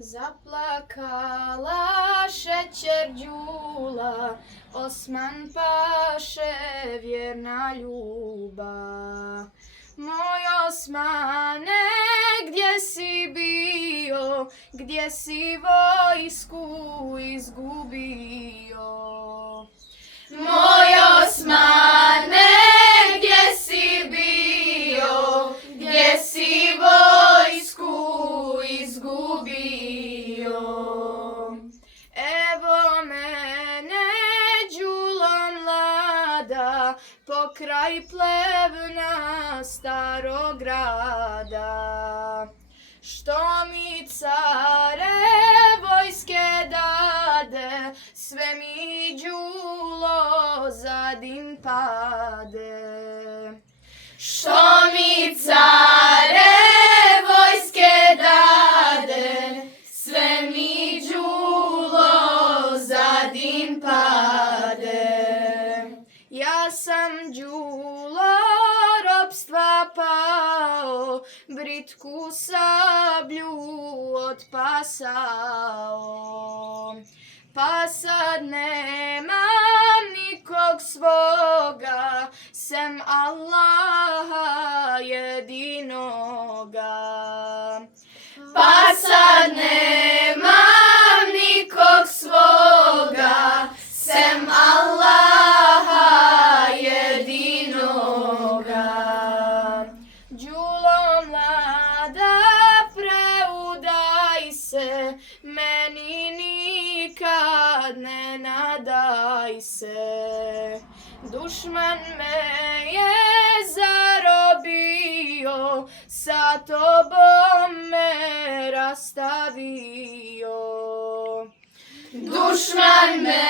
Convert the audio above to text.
Zaplakala šećer đula, Osman paše vjerna ljubav. Moj Osmane, gdje si bio, gdje si vojsku izgubio? Moj Osmane, gdje si bio, gdje si vojsku izgubio? Evo mene, đulo mlada, pokraj plevna starog grada. Što mi care vojske dade, sve mi đulo zadim pade. Što mi care vojske dade, sve mi đulo zadim pade. Ja sam đulo robstva pao, britku sablju otpasao. Pa sad nemam nikog svoga, sem Allaha jedinoga. Pa sad nemam nikog svoga, sem Allaha jedinoga. Đulo mlada, preudaj se, meni nikad ne nadaj se. Dušman me je zarobio, sa tobom me rastavio. Dušman me